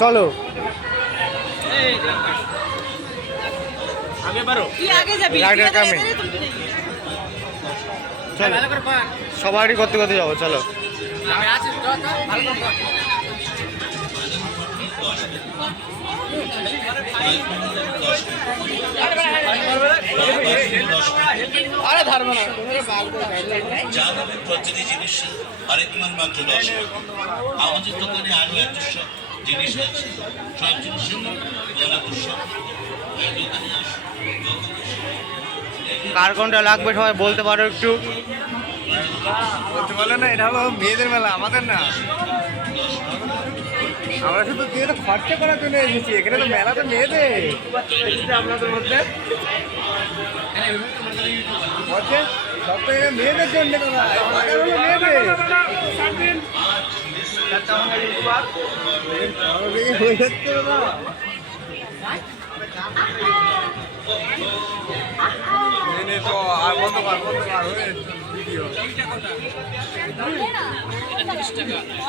চলো সবারই করতে করতে যাবো। চলো প্রতিটি জিনিস আরেক মান মাত্র 10 টাকা। আমাদের দোকানে আরো এত সব জিনিস আছে, সব জিনিসের কার কোনটা লাগবে সবাই বলতে পারো একটু। বলতে পারলে না, এটা হলো মেয়েদের মেলা, আমাদের না। আমরা শুধু দিয়ে খরচা করার জন্য এসেছি, এখানে তো মেলা তো মেয়েদের। আপনাদের মধ্যে সব তো এখানে মেয়েদের জন্য মেয়েদের হয়ে যাচ্ছে না। আর বন্ধ কর ভিডিও।